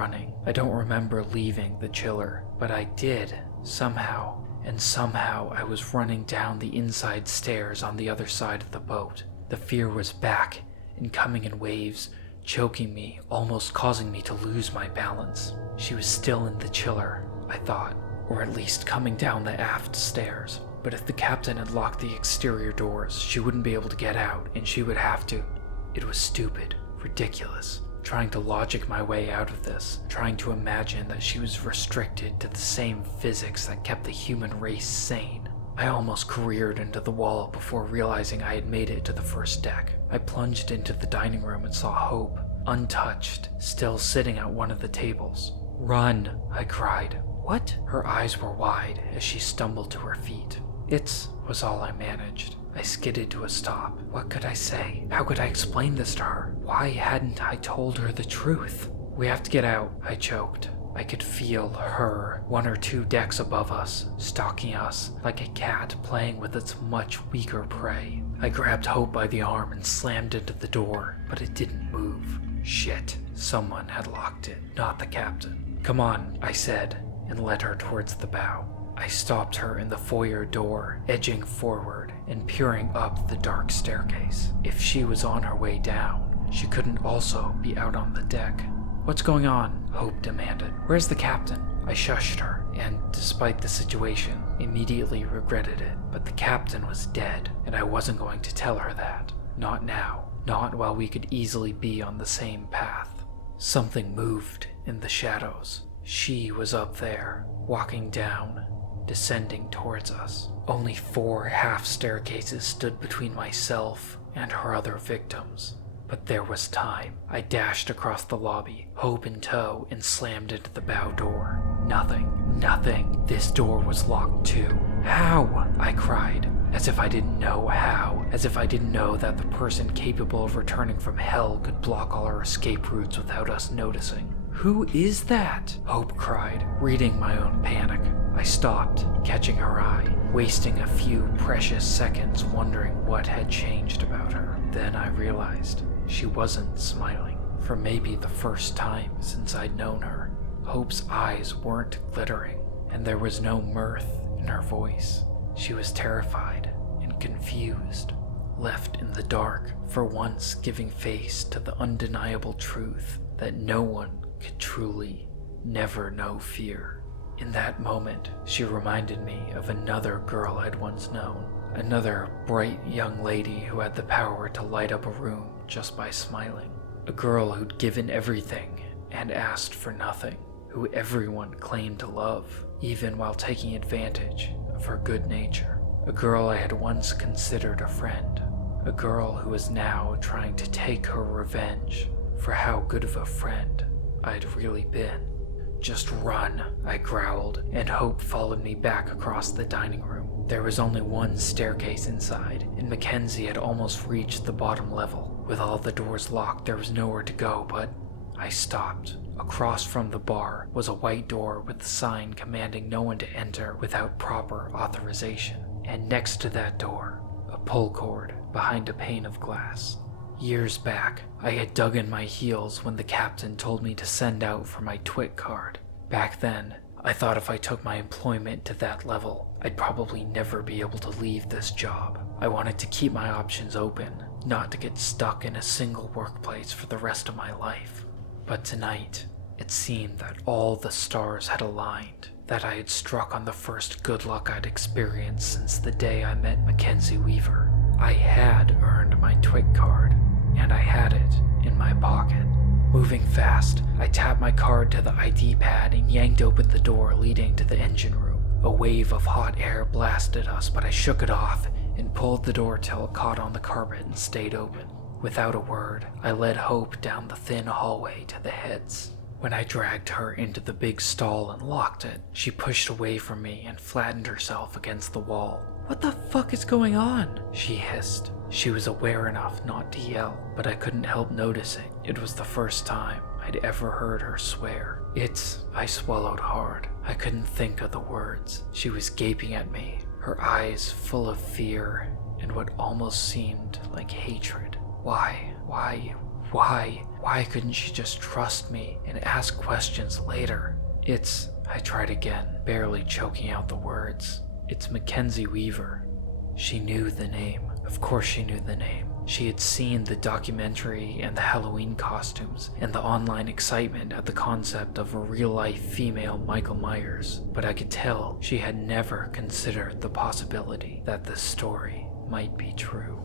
running. I don't remember leaving the chiller, but I did, somehow. And somehow I was running down the inside stairs on the other side of the boat. The fear was back and coming in waves, choking me, almost causing me to lose my balance. She was still in the chiller, I thought, or at least coming down the aft stairs. But if the captain had locked the exterior doors, she wouldn't be able to get out, and she would have to. It was stupid, ridiculous. Trying to logic my way out of this, trying to imagine that she was restricted to the same physics that kept the human race sane. I almost careered into the wall before realizing I had made it to the first deck. I plunged into the dining room and saw Hope, untouched, still sitting at one of the tables. "Run," I cried. "What?" Her eyes were wide as she stumbled to her feet. "It," was all I managed. I skidded to a stop. What could I say? How could I explain this to her? Why hadn't I told her the truth? "We have to get out," I choked. I could feel her, 1 or 2 decks above us, stalking us like a cat playing with its much weaker prey. I grabbed Hope by the arm and slammed into the door, but it didn't move. Shit, someone had locked it, not the captain. "Come on," I said, and led her towards the bow. I stopped her in the foyer door, edging forward and peering up the dark staircase. If she was on her way down, she couldn't also be out on the deck. "What's going on?" Hope demanded. "Where's the captain?" I shushed her, and despite the situation, immediately regretted it. But the captain was dead, and I wasn't going to tell her that. Not now. Not while we could easily be on the same path. Something moved in the shadows. She was up there, walking down, descending towards us. Only 4 half staircases stood between myself and her other victims. But there was time. I dashed across the lobby, Hope in tow, and slammed into the bow door. Nothing. This door was locked too. "How?" I cried, as if I didn't know how, as if I didn't know that the person capable of returning from hell could block all our escape routes without us noticing. "Who is that?" Hope cried, reading my own panic. I stopped, catching her eye, wasting a few precious seconds wondering what had changed about her. Then I realized she wasn't smiling. For maybe the first time since I'd known her, Hope's eyes weren't glittering, and there was no mirth in her voice. She was terrified and confused, left in the dark, for once giving face to the undeniable truth that no one could truly never know fear. In that moment, she reminded me of another girl I'd once known, another bright young lady who had the power to light up a room just by smiling, a girl who'd given everything and asked for nothing, who everyone claimed to love, even while taking advantage of her good nature, a girl I had once considered a friend, a girl who was now trying to take her revenge for how good of a friend I'd really been. "Just run," I growled, and Hope followed me back across the dining room. There was only 1 staircase inside, and Mackenzie had almost reached the bottom level. With all the doors locked, there was nowhere to go, but I stopped. Across from the bar was a white door with a sign commanding no one to enter without proper authorization. And next to that door, a pull cord behind a pane of glass. Years back, I had dug in my heels when the captain told me to send out for my TWIC card. Back then, I thought if I took my employment to that level, I'd probably never be able to leave this job. I wanted to keep my options open, not to get stuck in a single workplace for the rest of my life. But tonight, it seemed that all the stars had aligned, that I had struck on the first good luck I'd experienced since the day I met Mackenzie Weaver. I had earned my TWIC card, and I had it in my pocket. Moving fast, I tapped my card to the ID pad and yanked open the door leading to the engine room. A wave of hot air blasted us, but I shook it off and pulled the door till it caught on the carpet and stayed open. Without a word, I led Hope down the thin hallway to the heads. When I dragged her into the big stall and locked it, she pushed away from me and flattened herself against the wall. "What the fuck is going on?" she hissed. She was aware enough not to yell, but I couldn't help noticing. It was the first time I'd ever heard her swear. I swallowed hard. I couldn't think of the words. She was gaping at me, her eyes full of fear and what almost seemed like hatred. Why Why couldn't she just trust me and ask questions later? I tried again, barely choking out the words. It's Mackenzie Weaver. She knew the name. Of course she knew the name. She had seen the documentary and the Halloween costumes and the online excitement at the concept of a real-life female Michael Myers, but I could tell she had never considered the possibility that this story might be true.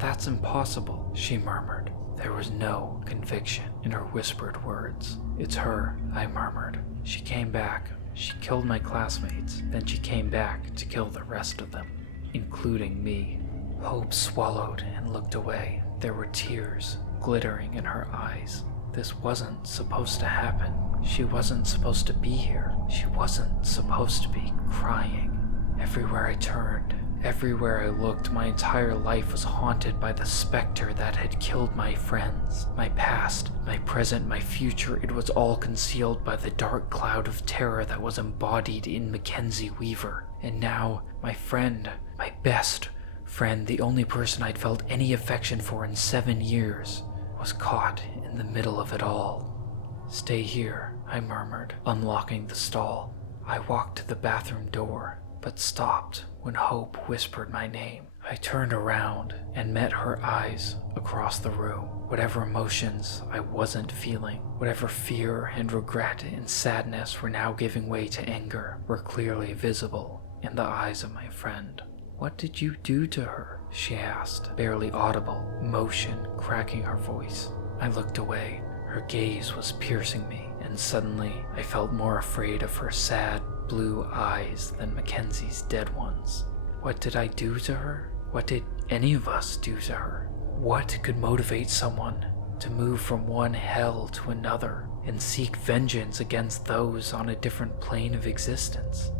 That's impossible, she murmured. There was no conviction in her whispered words. It's her, I murmured. She came back. She killed my classmates. Then she came back to kill the rest of them, including me. Hope swallowed and looked away. There were tears glittering in her eyes. This wasn't supposed to happen. She wasn't supposed to be here. She wasn't supposed to be crying. Everywhere I turned, everywhere I looked, my entire life was haunted by the specter that had killed my friends. My past, my present, my future, it was all concealed by the dark cloud of terror that was embodied in Mackenzie Weaver. And now, my friend, my best friend, the only person I'd felt any affection for in 7 years, was caught in the middle of it all. Stay here, I murmured, unlocking the stall. I walked to the bathroom door, but stopped when Hope whispered my name. I turned around and met her eyes across the room. Whatever emotions I wasn't feeling, whatever fear and regret and sadness were now giving way to anger, were clearly visible in the eyes of my friend. What did you do to her? She asked, barely audible, emotion cracking her voice. I looked away. Her gaze was piercing me, and suddenly I felt more afraid of her sad, blue eyes than Mackenzie's dead ones. What did I do to her? What did any of us do to her? What could motivate someone to move from one hell to another and seek vengeance against those on a different plane of existence?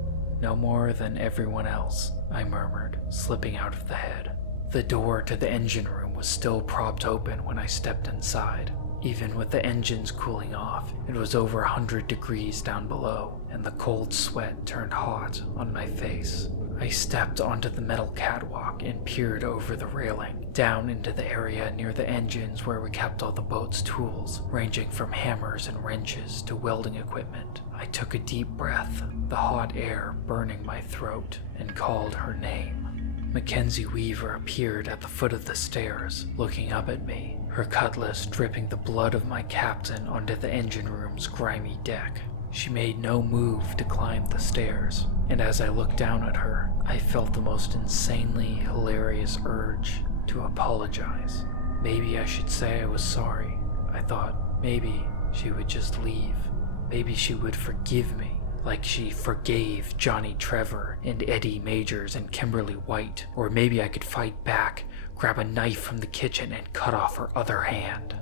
No more than everyone else, I murmured, slipping out of the head. The door to the engine room was still propped open when I stepped inside. Even with the engines cooling off, it was over 100 degrees down below, and the cold sweat turned hot on my face. I stepped onto the metal catwalk and peered over the railing, down into the area near the engines where we kept all the boat's tools, ranging from hammers and wrenches to welding equipment. I took a deep breath, the hot air burning my throat, and called her name. Mackenzie Weaver appeared at the foot of the stairs, looking up at me, her cutlass dripping the blood of my captain onto the engine room's grimy deck. She made no move to climb the stairs, and as I looked down at her, I felt the most insanely hilarious urge to apologize. Maybe I should say I was sorry. I thought maybe she would just leave. Maybe she would forgive me, like she forgave Johnny Trevor and Eddie Majors and Kimberly White. Or maybe I could fight back, grab a knife from the kitchen and cut off her other hand.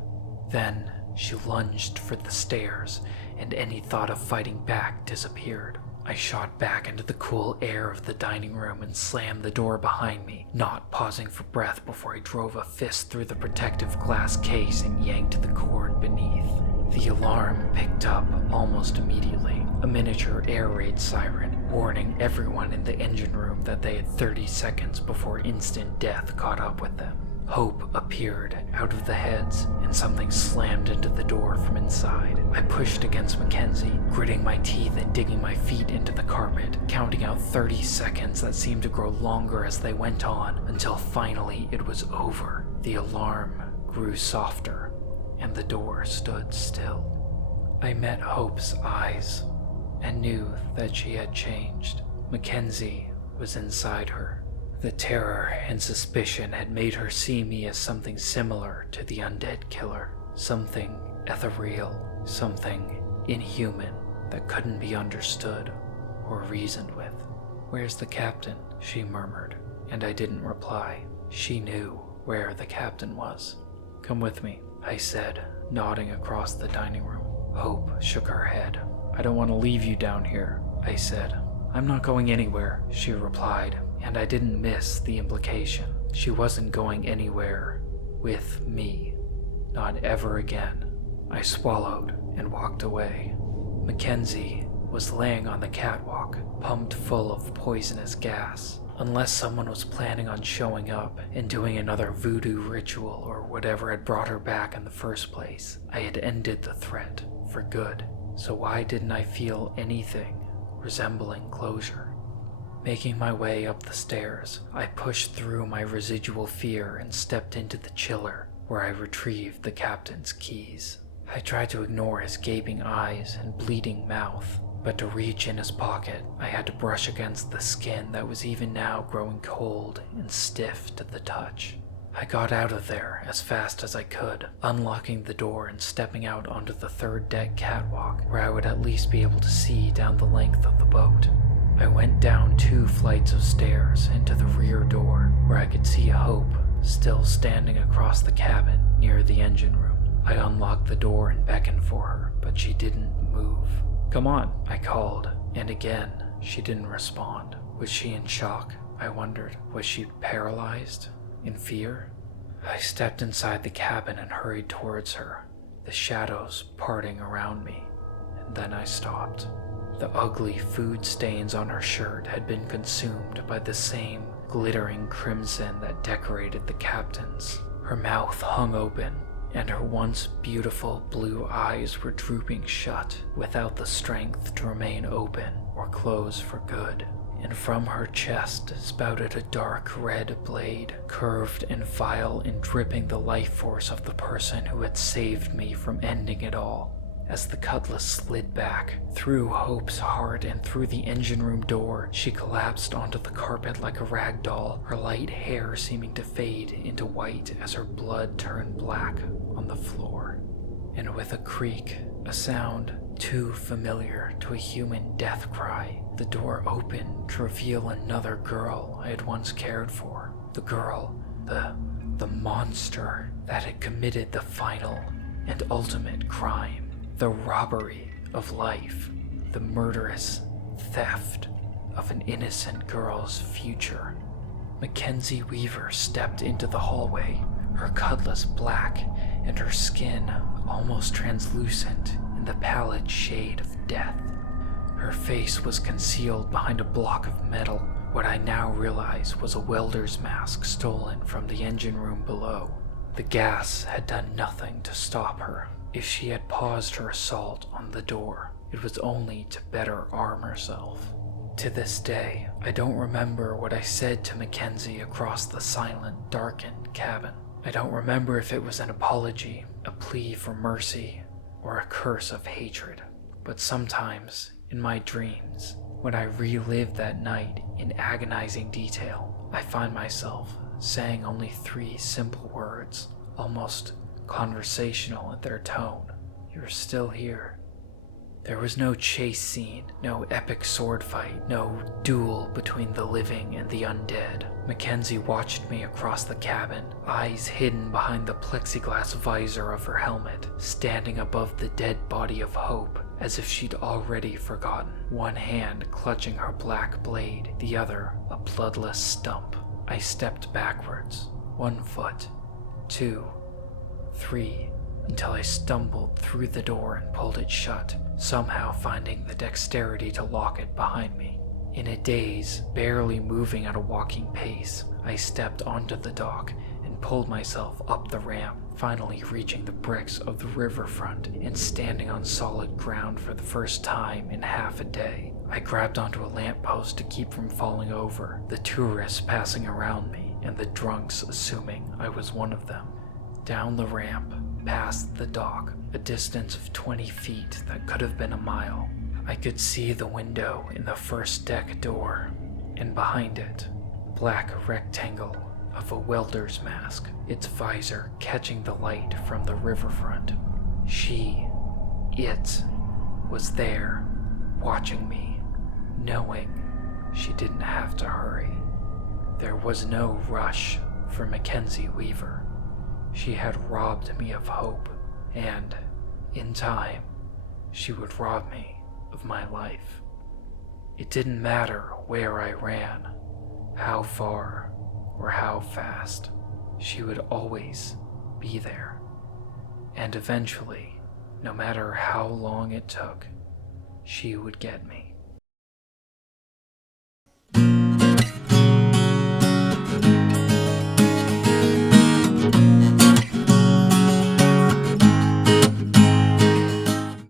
Then she lunged for the stairs, and any thought of fighting back disappeared. I shot back into the cool air of the dining room and slammed the door behind me, not pausing for breath before I drove a fist through the protective glass case and yanked the cord beneath. The alarm picked up almost immediately, a miniature air raid siren, warning everyone in the engine room that they had 30 seconds before instant death caught up with them. Hope appeared out of the heads, and something slammed into the door from inside. I pushed against Mackenzie, gritting my teeth and digging my feet into the carpet, counting out 30 seconds that seemed to grow longer as they went on, until finally it was over. The alarm grew softer, and the door stood still. I met Hope's eyes, and knew that she had changed. Mackenzie was inside her. The terror and suspicion had made her see me as something similar to the undead killer, something ethereal, something inhuman that couldn't be understood or reasoned with. "Where's the captain?" she murmured, and I didn't reply. She knew where the captain was. "Come with me," I said, nodding across the dining room. Hope shook her head. "I don't want to leave you down here," I said. "I'm not going anywhere," she replied. And I didn't miss the implication. She wasn't going anywhere with me. Not ever again. I swallowed and walked away. Mackenzie was laying on the catwalk, pumped full of poisonous gas. Unless someone was planning on showing up and doing another voodoo ritual or whatever had brought her back in the first place, I had ended the threat for good. So why didn't I feel anything resembling closure? Making my way up the stairs, I pushed through my residual fear and stepped into the chiller, where I retrieved the captain's keys. I tried to ignore his gaping eyes and bleeding mouth, but to reach in his pocket, I had to brush against the skin that was even now growing cold and stiff to the touch. I got out of there as fast as I could, unlocking the door and stepping out onto the third deck catwalk, where I would at least be able to see down the length of the boat. I went down 2 flights of stairs into the rear door, where I could see Hope still standing across the cabin near the engine room. I unlocked the door and beckoned for her, but she didn't move. "Come on," I called, and again, she didn't respond. Was she in shock? I wondered. Was she paralyzed? In fear? I stepped inside the cabin and hurried towards her, the shadows parting around me, and then I stopped. The ugly food stains on her shirt had been consumed by the same glittering crimson that decorated the captain's. Her mouth hung open, and her once beautiful blue eyes were drooping shut without the strength to remain open or close for good. And from her chest spouted a dark red blade, curved and vile and dripping the life force of the person who had saved me from ending it all. As the cutlass slid back, through Hope's heart and through the engine room door, she collapsed onto the carpet like a rag doll, her light hair seeming to fade into white as her blood turned black on the floor. And with a creak, a sound too familiar to a human death cry, the door opened to reveal another girl I had once cared for. The girl, the monster that had committed the final and ultimate crime. The robbery of life, the murderous theft of an innocent girl's future. Mackenzie Weaver stepped into the hallway, her cutlass black and her skin almost translucent in the pallid shade of death. Her face was concealed behind a block of metal, what I now realize was a welder's mask stolen from the engine room below. The gas had done nothing to stop her. If she had paused her assault on the door, it was only to better arm herself. To this day, I don't remember what I said to Mackenzie across the silent, darkened cabin. I don't remember if it was an apology, a plea for mercy, or a curse of hatred. But sometimes, in my dreams, when I relive that night in agonizing detail, I find myself saying only 3 simple words, almost conversational in their tone. "You're still here." There was no chase scene, no epic sword fight, no duel between the living and the undead. Mackenzie watched me across the cabin, eyes hidden behind the plexiglass visor of her helmet, standing above the dead body of Hope, as if she'd already forgotten. One hand clutching her black blade, the other a bloodless stump. I stepped backwards, 1 foot, 2, 3, until I stumbled through the door and pulled it shut, somehow finding the dexterity to lock it behind me. In a daze, barely moving at a walking pace, I stepped onto the dock and pulled myself up the ramp, finally reaching the bricks of the riverfront and standing on solid ground for the first time in half a day. I grabbed onto a lamppost to keep from falling over, the tourists passing around me and the drunks assuming I was one of them. Down the ramp, past the dock, a distance of 20 feet that could have been a mile, I could see the window in the first deck door, and behind it, a black rectangle of a welder's mask, its visor catching the light from the riverfront. It was there, watching me, knowing she didn't have to hurry. There was no rush for Mackenzie Weaver. She had robbed me of hope, and, in time, she would rob me of my life. It didn't matter where I ran, how far, or how fast. She would always be there. And eventually, no matter how long it took, she would get me.